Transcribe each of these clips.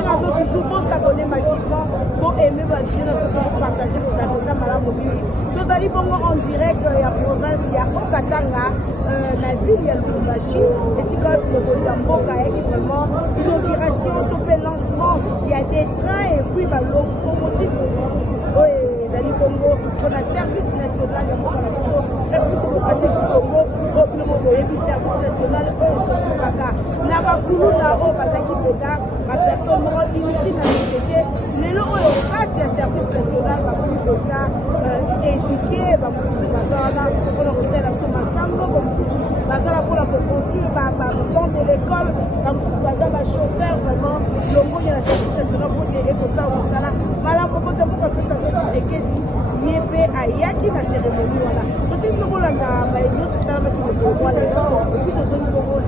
rappelle toujours pour s'abonner massivement, pour aimer ma vidéo, pour partager vos amis. Nous allons en direct à la province, il y a Okatanga, la ville, il y a Lubumbashi, et c'est quand même le Mboka qui vraiment l'inauguration, tout le lancement, il y a des trains et puis le locomotive aussi. Zali Congo, on a service national, il y a République démocratique du Congo, le service national, na bakulu na o bazaki peda ma personne moko inutile na société lelo oyo grâce ya service national bakulu peda éduqué bamosusu baza wana mpona kosala biso masango bamosusu bazala mpona koconstruire banc de l'école bamosusu baza bachauffeur vraiment longonya na service national po te ekosala mosala malamu kote moko apesa ngo Tshisekedi ye mpe ayaki na cérémonie wana totiki tokolanda nyonso esalamaki mokolo wana epi tozongi bongo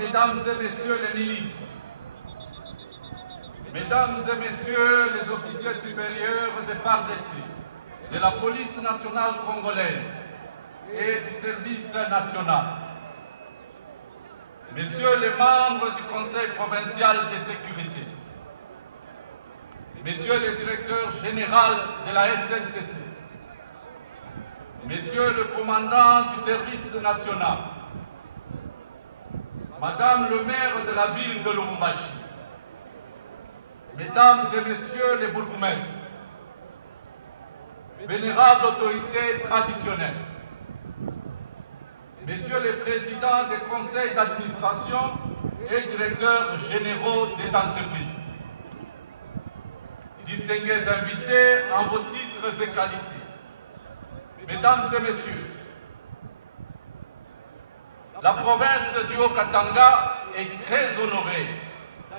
Mesdames et Messieurs les ministres, Mesdames et Messieurs les officiers supérieurs des FARDC, de la police nationale congolaise et du service national, Messieurs les membres du Conseil provincial de sécurité, Messieurs le directeur général de la SNCC, Messieurs le commandant du service national, Madame le maire de la ville de Lubumbashi, Mesdames et Messieurs les bourgmestres, vénérables autorités traditionnelles, Messieurs les présidents des conseils d'administration et directeurs généraux des entreprises, distingués invités en vos titres et qualités, Mesdames et Messieurs, la province du Haut-Katanga est très honorée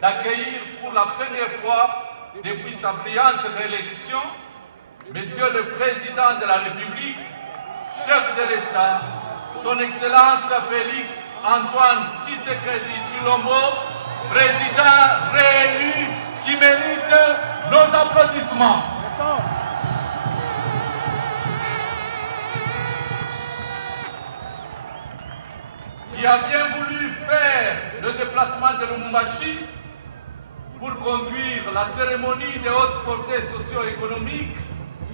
d'accueillir pour la première fois depuis sa brillante réélection Monsieur le Président de la République, chef de l'État, Son Excellence Félix Antoine Tshisekedi Tshilombo, président réélu qui mérite nos applaudissements. Qui a bien voulu faire le déplacement de Lubumbashi pour conduire la cérémonie de haute portée socio-économique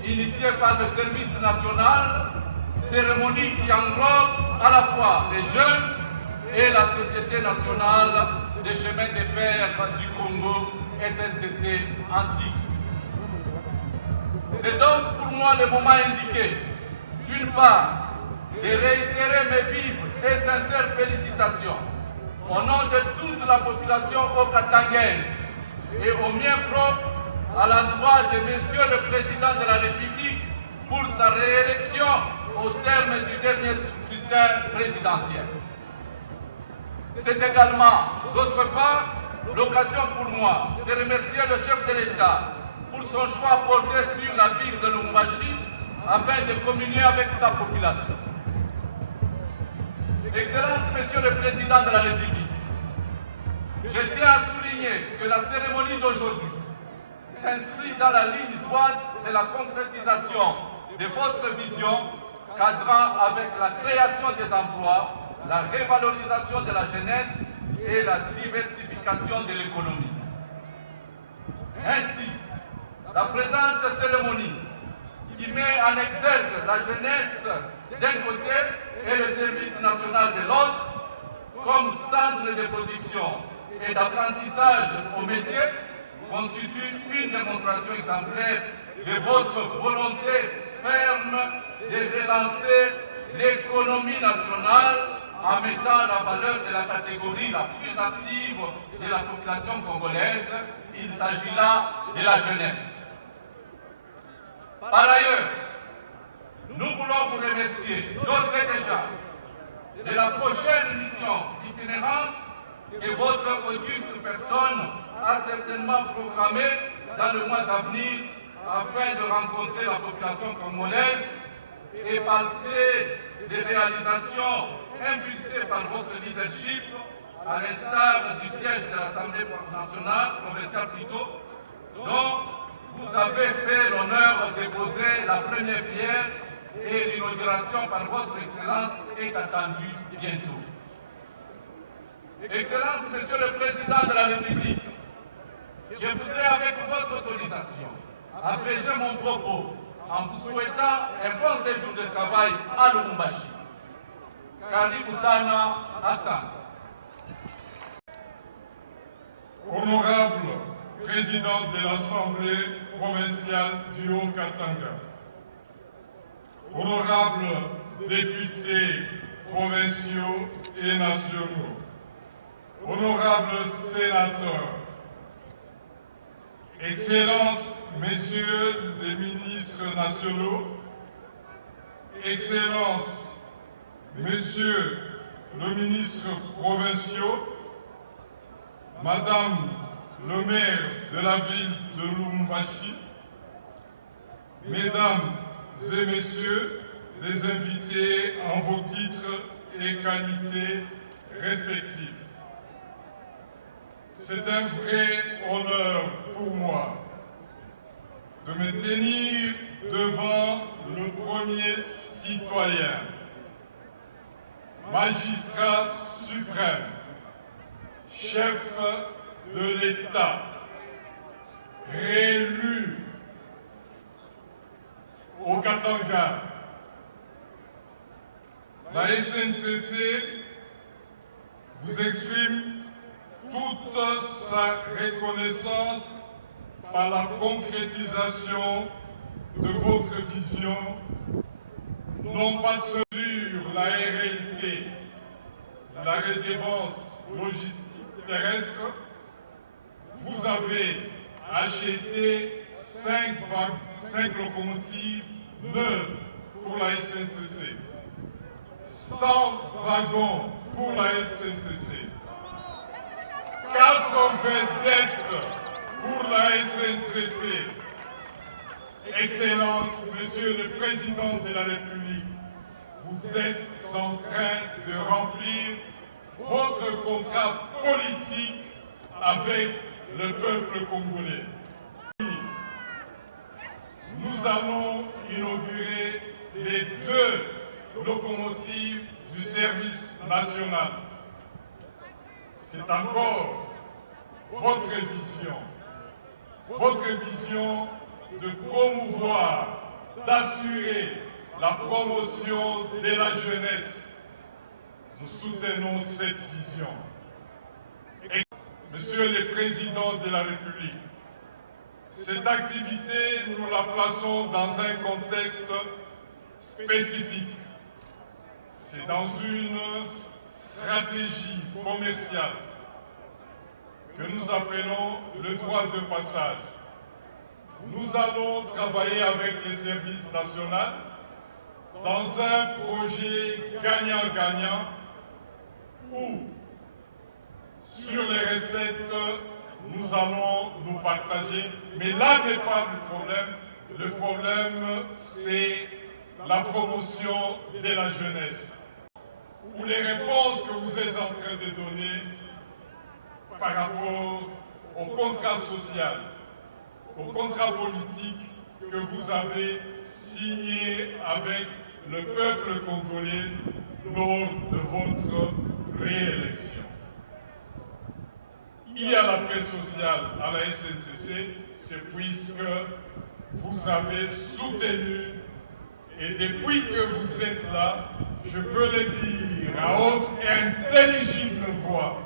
initiée par le service national, cérémonie qui englobe à la fois les jeunes et la Société nationale des chemins de fer du Congo, SNCC, ainsi. C'est donc pour moi le moment indiqué, d'une part, de réitérer mes vives et sincères félicitations au nom de toute la population haut-katangaise et au mien propre à l'endroit de Monsieur le Président de la République pour sa réélection au terme du dernier scrutin présidentiel. C'est également, d'autre part, l'occasion pour moi de remercier le chef de l'État pour son choix porté sur la ville de Lubumbashi afin de communier avec sa population. Excellence, Monsieur le Président de la République, je tiens à souligner que la cérémonie d'aujourd'hui s'inscrit dans la ligne droite de la concrétisation de votre vision cadrant avec la création des emplois, la révalorisation de la jeunesse et la diversification de l'économie. Ainsi, la présente cérémonie qui met en exergue la jeunesse d'un côté et le service national de l'autre comme centre de production et d'apprentissage au métier constitue une démonstration exemplaire de votre volonté ferme de relancer l'économie nationale en mettant la valeur de la catégorie la plus active de la population congolaise. Il s'agit là de la jeunesse. Par ailleurs, nous voulons vous remercier d'ores et déjà de la prochaine mission d'itinérance que votre auguste personne a certainement programmée dans le mois à venir afin de rencontrer la population congolaise et palper des réalisations impulsées par votre leadership, à l'instar du siège de l'Assemblée nationale, provinciale plutôt, dont vous avez fait l'honneur de poser la première pierre et l'inauguration par votre Excellence est attendue bientôt. Excellence, Monsieur le Président de la République, je voudrais avec votre autorisation abréger mon propos en vous souhaitant un bon séjour de travail à Lubumbashi. Karibu sana, asante. Honorable Président de l'Assemblée provinciale du Haut-Katanga, honorables députés provinciaux et nationaux, honorables sénateurs, Excellences, Messieurs les ministres nationaux, Excellences, Messieurs les ministres provinciaux, Madame le maire de la ville de Lubumbashi, Mesdames et Messieurs les invités en vos titres et qualités respectifs, c'est un vrai honneur pour moi de me tenir devant le premier citoyen, magistrat suprême, chef de l'État, réélu au Katanga. La SNCC vous exprime toute sa reconnaissance par la concrétisation de votre vision, non pas sur la RLT, la redevance logistique terrestre. Vous avez acheté 5 locomotives neuves pour la SNCC, 100 wagons pour la SNCC, 4 vedettes pour la SNCC. Excellence, Monsieur le Président de la République, vous êtes en train de remplir votre contrat politique avec le peuple congolais. Nous allons inaugurer les 2 locomotives du service national. C'est encore votre vision de promouvoir, d'assurer la promotion de la jeunesse. Nous soutenons cette vision. Et, Monsieur le Président de la République, cette activité, nous la plaçons dans un contexte spécifique. C'est dans une stratégie commerciale que nous appelons le droit de passage. Nous allons travailler avec les services nationaux dans un projet gagnant-gagnant où, sur les recettes, nous allons nous partager. Mais là n'est pas le problème. Le problème, c'est la promotion de la jeunesse. Ou les réponses que vous êtes en train de donner par rapport au contrat social, au contrat politique que vous avez signé avec le peuple congolais lors de votre réélection. Il y a la paix sociale à la SNCC, c'est puisque vous avez soutenu, et depuis que vous êtes là, je peux le dire à haute et intelligible voix,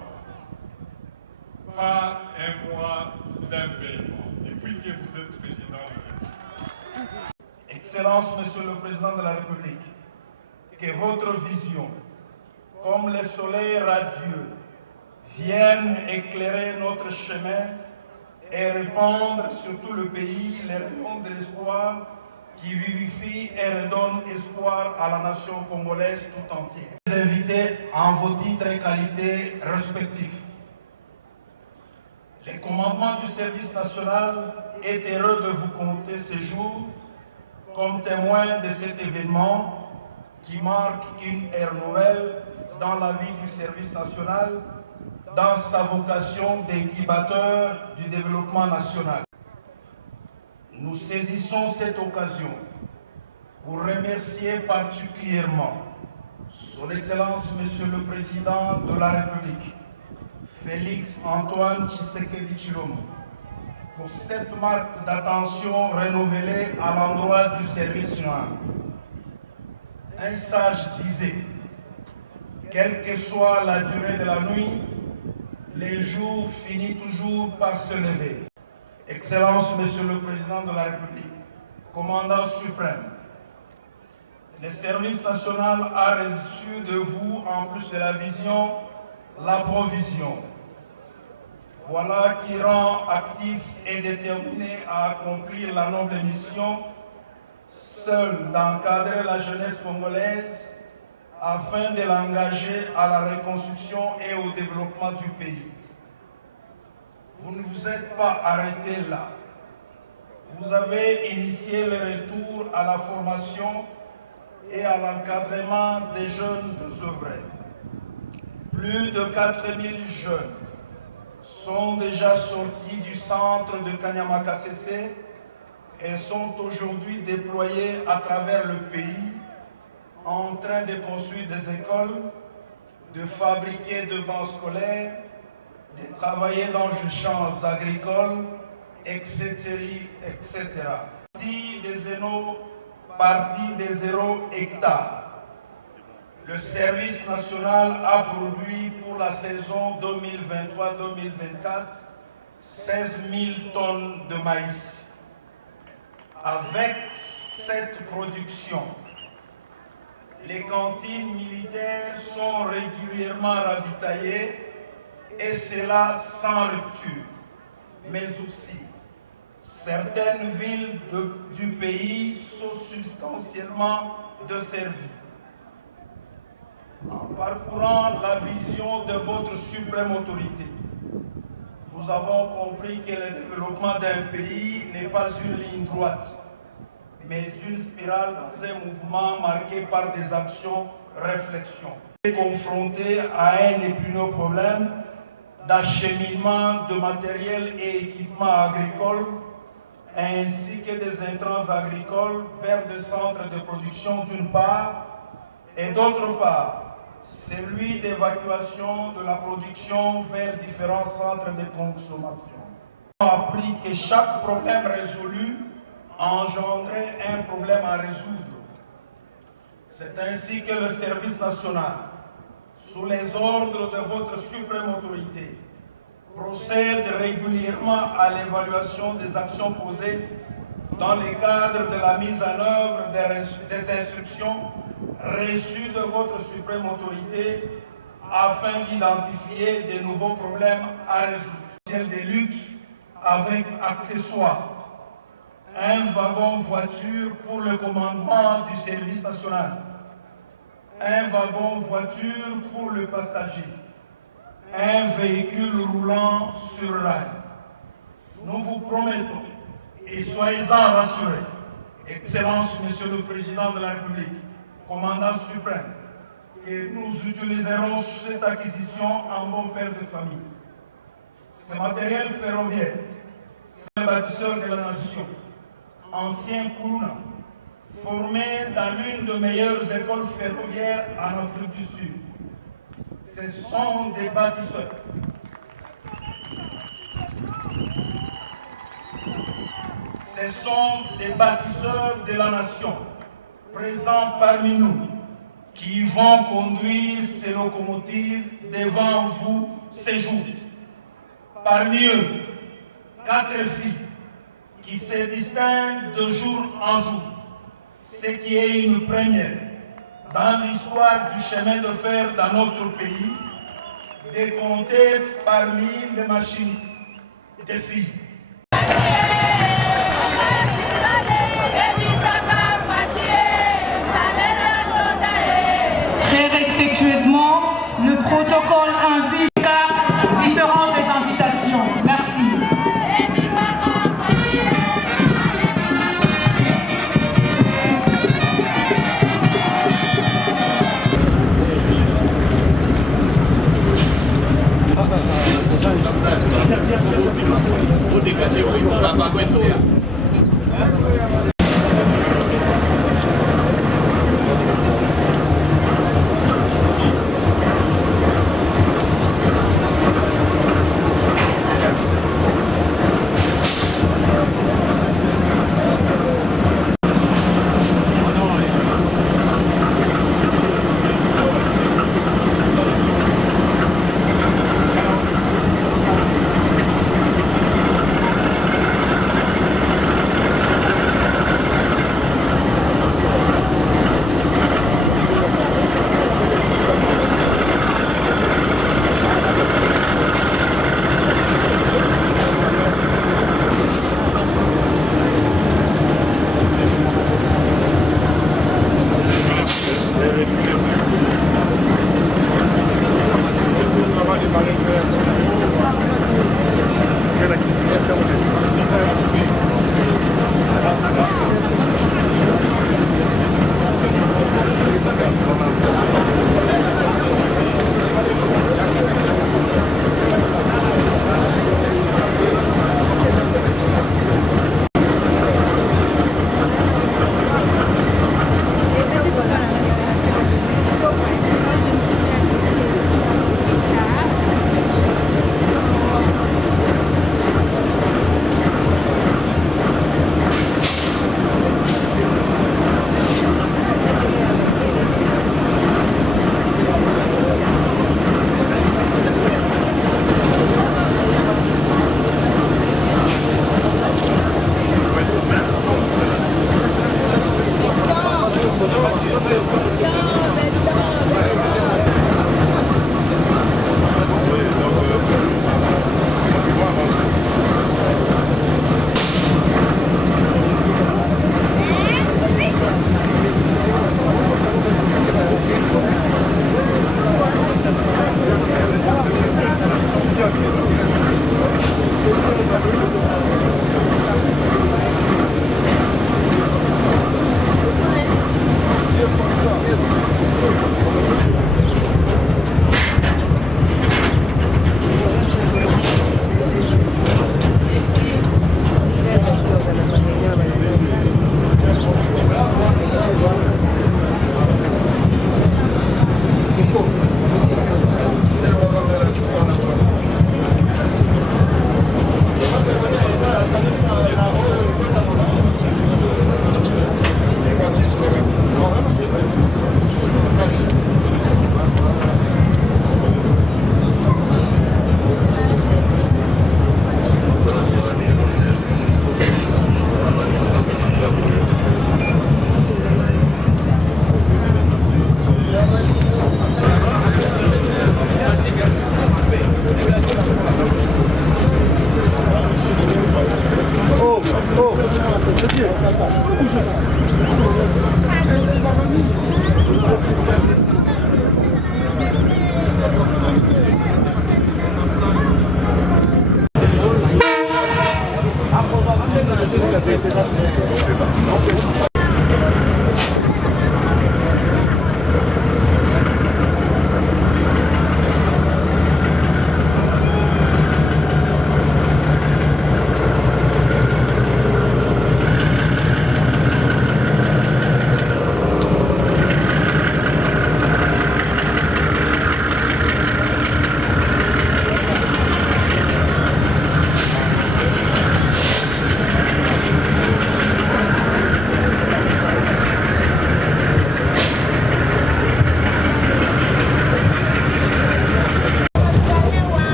pas un mois d'impaiement, depuis que vous êtes président de la République. Excellence, Monsieur le Président de la République, que votre vision, comme le soleil radieux, vienne éclairer notre chemin et répandre sur tout le pays les rayons de l'espoir qui vivifient et redonnent espoir à la nation congolaise tout entière. Les invités en vos titres et qualités respectifs. Le commandement du service national est heureux de vous compter ce jour comme témoin de cet événement qui marque une ère nouvelle dans la vie du service national, dans sa vocation d'incubateur du développement national. Nous saisissons cette occasion pour remercier particulièrement Son Excellence Monsieur le Président de la République, Félix Antoine Tshisekedi Tshilombo, pour cette marque d'attention renouvelée à l'endroit du service noir. Un sage disait, quelle que soit la durée de la nuit, les jours finissent toujours par se lever. Excellence, Monsieur le Président de la République, Commandant suprême, le service national a reçu de vous, en plus de la vision, la provision. Voilà qui rend actif et déterminé à accomplir la noble mission, seul d'encadrer la jeunesse congolaise afin de l'engager à la reconstruction et au développement du pays. Vous ne vous êtes pas arrêté là. Vous avez initié le retour à la formation et à l'encadrement des jeunes désœuvrés. Plus de 4000 jeunes sont déjà sortis du centre de Kanyamakasese et sont aujourd'hui déployés à travers le pays en train de construire des écoles, de fabriquer de bancs scolaires, de travailler dans les champs agricoles, etc. etc. Partie des 0 hectares. Le service national a produit pour la saison 2023-2024 16 000 tonnes de maïs. Avec cette production, les cantines militaires sont régulièrement ravitaillées et cela sans rupture. Mais aussi, certaines villes du pays sont substantiellement desservies. En parcourant la vision de votre suprême autorité, nous avons compris que le développement d'un pays n'est pas une ligne droite, mais une spirale dans un mouvement marqué par des actions, réflexions. Confronté à un épineux problème d'acheminement de matériel et équipements agricoles, ainsi que des intrants agricoles vers des centres de production d'une part, et d'autre part, celui d'évacuation de la production vers différents centres de consommation. Nous avons appris que chaque problème résolu engendrait un problème à résoudre. C'est ainsi que le service national, sous les ordres de votre suprême autorité, procède régulièrement à l'évaluation des actions posées dans le cadre de la mise en œuvre des instructions reçues de votre suprême autorité afin d'identifier de nouveaux problèmes à résoudre. Celle de luxe avec accessoires, un wagon-voiture pour le commandement du service national, un wagon-voiture pour le passager, un véhicule roulant sur rail. Nous vous promettons, et soyez-en rassurés, Excellence, Monsieur le Président de la République, Commandant suprême, que nous utiliserons cette acquisition en bon père de famille. Ce matériel ferroviaire, c'est le bâtisseur de la nation, ancien Koulouna, formé dans l'une des meilleures écoles ferroviaires en Afrique du Sud. Ce sont des bâtisseurs. Ce sont des bâtisseurs de la nation, présents parmi nous, qui vont conduire ces locomotives devant vous ces jours. Parmi eux, 4 filles qui se distinguent de jour en jour, ce qui est une première dans l'histoire du chemin de fer dans notre pays, de compter parmi les machinistes des filles. Très respectueusement, le protocole invite différentes des invitations. Merci.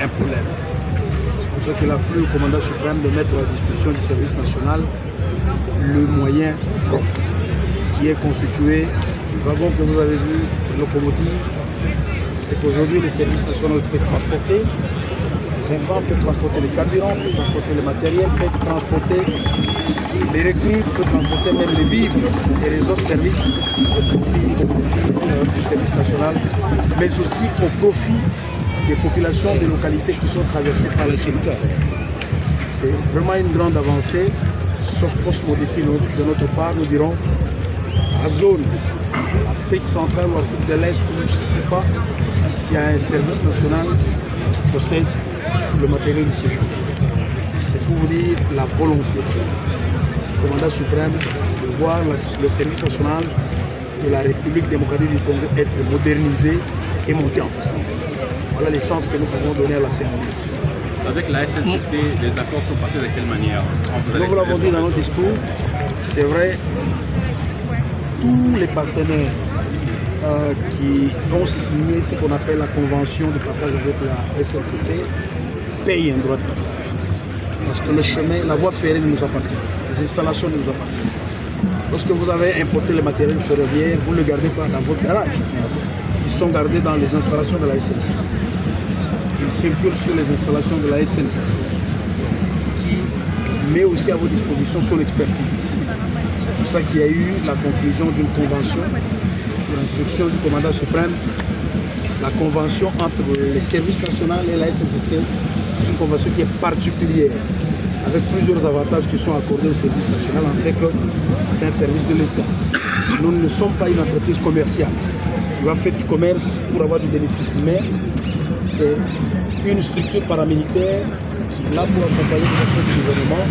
Un problème. C'est comme ça qu'il a plu au commandant suprême de mettre à la disposition du service national le moyen propre qui est constitué du wagon que vous avez vu, de locomotive. C'est qu'aujourd'hui le service national peut transporter les intrants, peut transporter les carburants, peut transporter le matériel, peut transporter les recrues, peut transporter même les vivres et les autres services au profit du service national, mais aussi au profit des populations des localités qui sont traversées par le chemin de fer. C'est vraiment une grande avancée, sauf fausse modestie de notre part, nous dirons, à zone, Afrique centrale ou Afrique de l'Est, je ne sais pas s'il y a un service national qui possède le matériel de ce genre. C'est pour vous dire la volonté du commandant suprême de voir le service national de la République démocratique du Congo être modernisé et monter en puissance. Voilà l'essence que nous pouvons donner à la cérémonie. Avec la SNCC, les accords sont passés de quelle manière? Nous vous l'avons dit dans notre discours, c'est vrai, tous les partenaires qui ont signé ce qu'on appelle la convention de passage avec la SNCC payent un droit de passage. Parce que le chemin, la voie ferrée nous appartient, les installations nous appartiennent. Lorsque vous avez importé le matériel ferroviaire, vous ne le gardez pas dans votre garage. Ils sont gardés dans les installations de la SNCC. Ils circulent sur les installations de la SNCC qui met aussi à votre disposition son expertise. C'est pour ça qu'il y a eu la conclusion d'une convention sur l'instruction du commandant suprême. La convention entre le service national et la SNCC, c'est une convention qui est particulière, avec plusieurs avantages qui sont accordés au service national. On sait que c'est un service de l'État. Nous ne sommes pas une entreprise commerciale. On va faire du commerce pour avoir du bénéfice, mais c'est une structure paramilitaire qui est là pour accompagner les actions du gouvernement,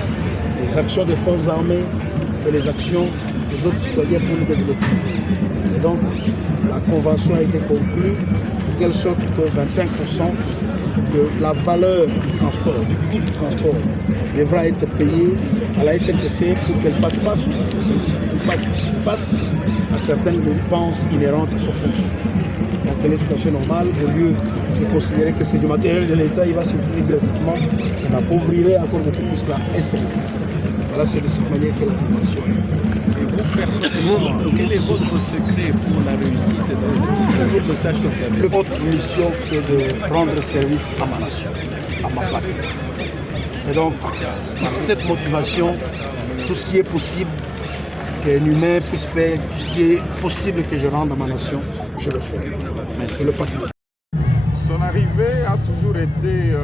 les actions des forces armées et les actions des autres citoyens pour le développement. Et donc, la convention a été conclue de telle sorte que 25% de la valeur du transport, du coût du transport, devra être payé à la SNCC pour qu'elle fasse face aussi, face à certaines dépenses inhérentes à son fonctionnement. Donc elle est tout à fait normale, au lieu de considérer que c'est du matériel de l'État, il va circuler gratuitement, on appauvrirait encore beaucoup plus la SNCC. Voilà, c'est de cette manière que la convention est. Et vous, personnellement, quel est votre secret pour la réussite de cette tâche que vous avez? Notre mission est de rendre service à ma nation, à ma patrie. Et donc, par cette motivation, tout ce qui est possible qu'un humain puisse faire, tout ce qui est possible que je rende à ma nation, je le fais. C'est le patriote. Son arrivée a toujours été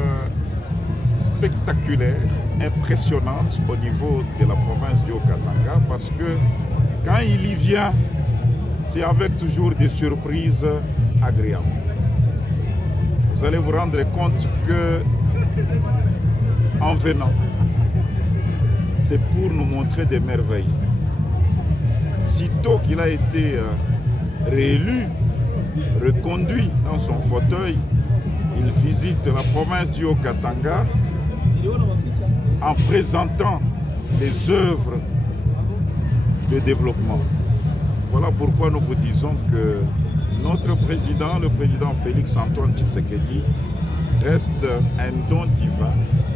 spectaculaire, impressionnante au niveau de la province du Haut-Katanga parce que quand il y vient, c'est avec toujours des surprises agréables. Vous allez vous rendre compte que en venant, c'est pour nous montrer des merveilles. Sitôt qu'il a été réélu, reconduit dans son fauteuil, il visite la province du Haut-Katanga en présentant les œuvres de développement. Voilà pourquoi nous vous disons que notre président, le président Félix Antoine Tshisekedi, reste un don divin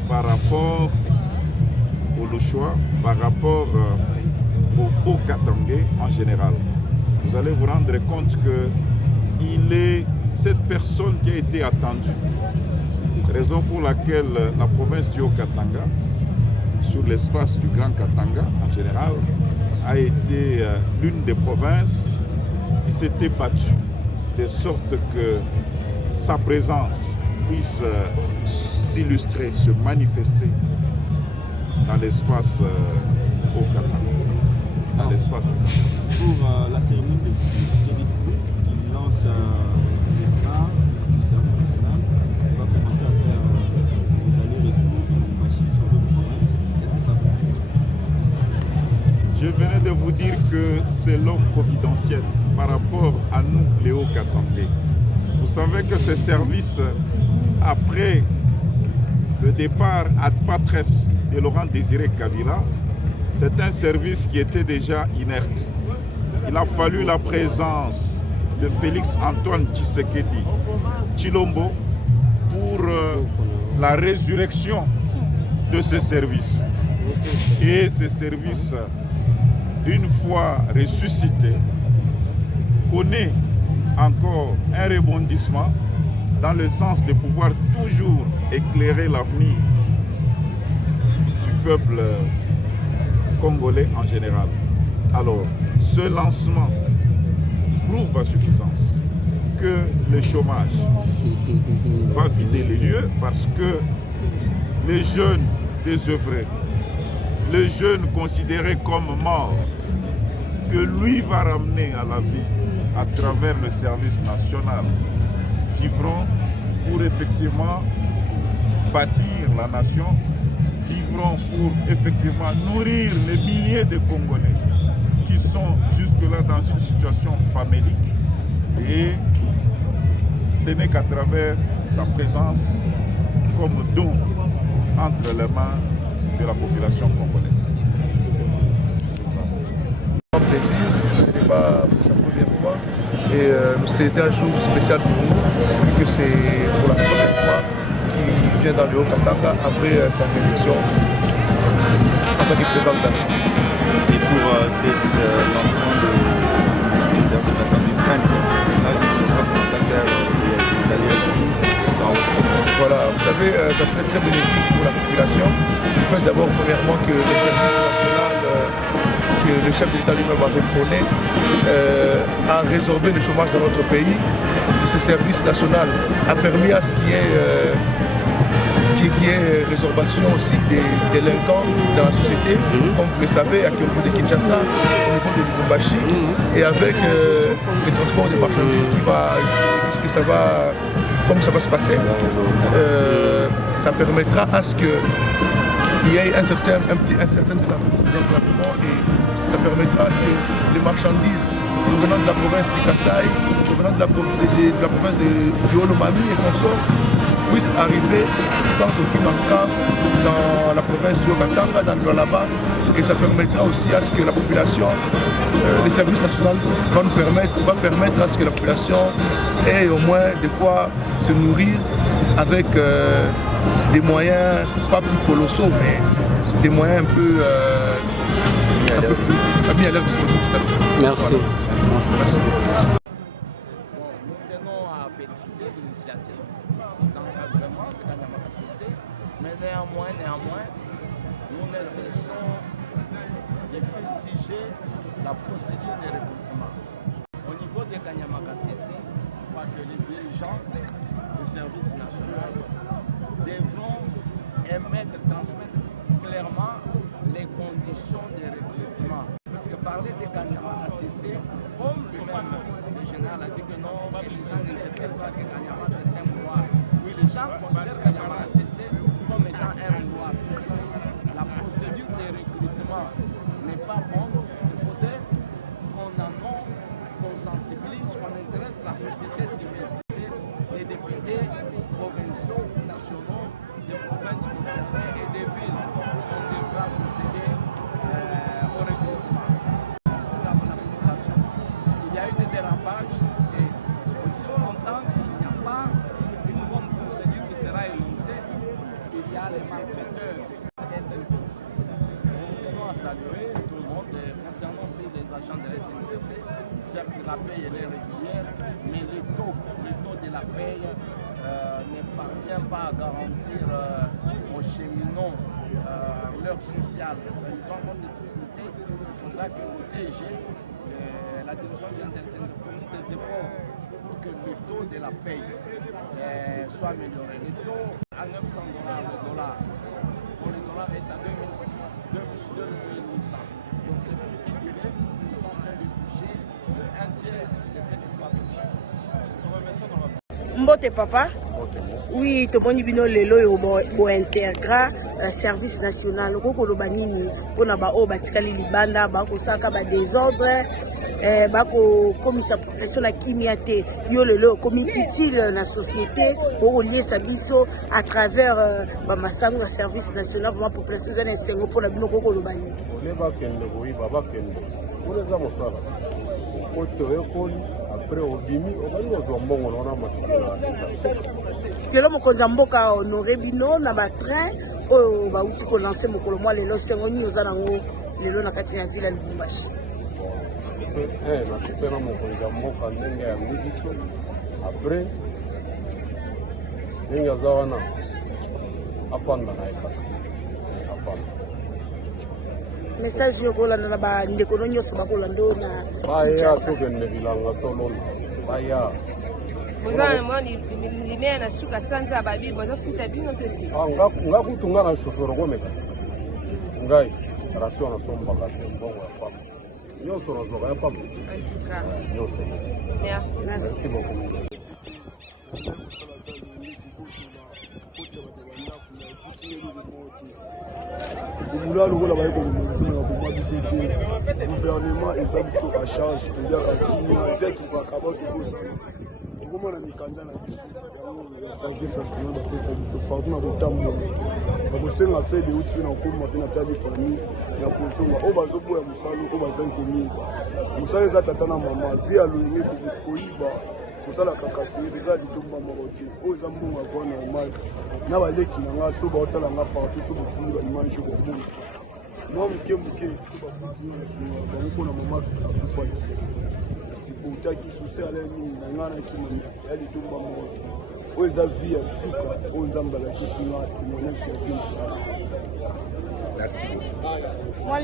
par rapport au Louchois, par rapport au Haut-Katangais en général. Vous allez vous rendre compte qu'il est cette personne qui a été attendue. Raison pour laquelle la province du Haut-Katanga, sur l'espace du Grand Katanga en général, a été l'une des provinces qui s'était battue de sorte que sa présence puisse s'illustrer, se manifester dans l'espace au Katanga. Dans l'espace pour la cérémonie de Kédikfou, qui lance l'état du service national, on va commencer à faire des allers-retours de machines sur d'autres provinces. Qu'est-ce que ça veut dire? Je venais de vous dire que c'est l'homme providentiel par rapport à nous, les Hauts-Katangais. Vous savez que ce service, après le départ à Patresse de Laurent Désiré Kabila, c'est un service qui était déjà inerte. Il a fallu la présence de Félix Antoine Tshisekedi Tshilombo pour la résurrection de ce service. Et ce service, une fois ressuscité, connaît encore un rebondissement dans le sens de pouvoir toujours éclairer l'avenir du peuple congolais en général. Alors, ce lancement prouve à suffisance que le chômage va vider les lieux parce que les jeunes désœuvrés, les jeunes considérés comme morts, que lui va ramener à la vie à travers le service national, vivront pour effectivement bâtir la nation, vivront pour effectivement nourrir les milliers de Congolais qui sont jusque-là dans une situation famélique. Et ce n'est qu'à travers sa présence comme don entre les mains de la population congolaise. Plaisir, ce n'est pas pour sa première fois et c'était un jour spécial pour nous vu que c'est pour la première fois qu'il vient dans le Haut-Katanga après sa réélection en tant que président de l'année. Et pour cette lancement du train, voilà, vous savez, ça serait très bénéfique pour la population. Le fait d'abord, premièrement, que le service national que le chef de l'État lui-même avait prôné a résorbé le chômage dans notre pays. Et ce service national a permis à ce qu'il y ait résorbation aussi des délinquants dans la société, comme vous le savez, à Kiombo de Kinshasa, au niveau de Lubumbashi, et avec le transport des marchandises comme ça va se passer, ça permettra à ce qu'il y ait un certain désenclavement et ça permettra à ce que les marchandises provenant de la province du Kasaï, provenant de la province du Olomami et consorts puissent arriver sans aucune entrave dans la province du Haut-Katanga, dans le Lualaba, et ça permettra aussi à ce que la population, les services nationaux va permettre à ce que la population ait au moins de quoi se nourrir avec des moyens pas plus colossaux, mais des moyens un peu mis à leur disposition tout à fait. Merci. Voilà. Merci beaucoup. Nous tenons à féliciter l'initiative d'encadrement de Kanyama KCC, mais néanmoins, nous ne cessons de fustiger la procédure de recrutement. Au niveau de Kanyama KCC, je crois que les dirigeants du service national devront transmettre clairement les conditions de recrutement. Parce que parler de Kanyama KCC, comme lui-même le général a dit que non, et les gens n'interprètent pas que Kanyama c'est un droit. Oui, les gens considèrent Kanyama KCC comme étant un droit. La procédure de recrutement n'est pas bonne. Il faudrait qu'on annonce, qu'on sensibilise, qu'on intéresse la société civile. Les députés provinciaux, nationaux, des provinces concernées et des villes. On devra procéder de la SNCC. Certes, la paye elle est régulière, mais le taux de la paye ne parvient pas à garantir aux cheminots leur social. Ils ont encore des difficultés. Il faudra que le DG, la direction générale de la fournisse des efforts pour que le taux de la paye soit amélioré. Le taux à $900 le dollar, pour le dollar est à 2800. Donc c'est pour qui dirait qu'ils sont en train de toucher un tiers de ce qu'ils doivent toucher. Je remercie nos rapports. Mbote papa. Oui, tomoni bino lelo yo bo intégra service national koko loba nini pona ba o batikali libanda ba ko saka ba désordre ba ko komisa population na kimia te yo lelo komi utile na société bo liesa biso à travers ba masango na service national vraiment population za na sengo pona bino koko loba nini on va kende boyi baba kende pour les amosala ko tsoyo ko après obimi obango zo mbongo na matikala lelo mokonza mboka honoré bino na ba train oyo bauti ko lancer mokolo mwa lelo sengo nini oza nango lelo na kati ya ville ya Lubumbashi na super mokonza mboka ndenge ya biso après ndenge aza wana afanda na ekaka afanda message yo kolanda na bandeko nyonso bakolanda na baya tokende bilanga tolona baya bozana mwani limea na shuka sanza babi boza futa bino tete nga kutunga na chauffeur komeka ngai ration na sombaka te mbongo ya pamba nyonso nazwaka ya pamba en tout cas nyonso merci beaucoup Là, le gouvernement est à charge. Il y a un fait qui va acaber tout ça. Tout le monde a mis candidat à la service national de service. Par exemple, au Tambour, on a fait des outils dans le cours de la famille. Il y a pour ça, on va se voir on va faire commis. Nous sommes à Tatana Maman, via l'ONU pour Koïba. Pour ça, la cacassée, les alliés de Maman, aux amours à voir normal. Na ba leki na nga so ba otala nga partout so botini ba image ko bon moi muke so ba fotini na so ba ko na mama akufa si bota ki so se ala ni na nga na ki mama ya li to ba mo o eza vie ya suka o nzamba la ki singa témoignage ya vie. Merci beaucoup. Moi,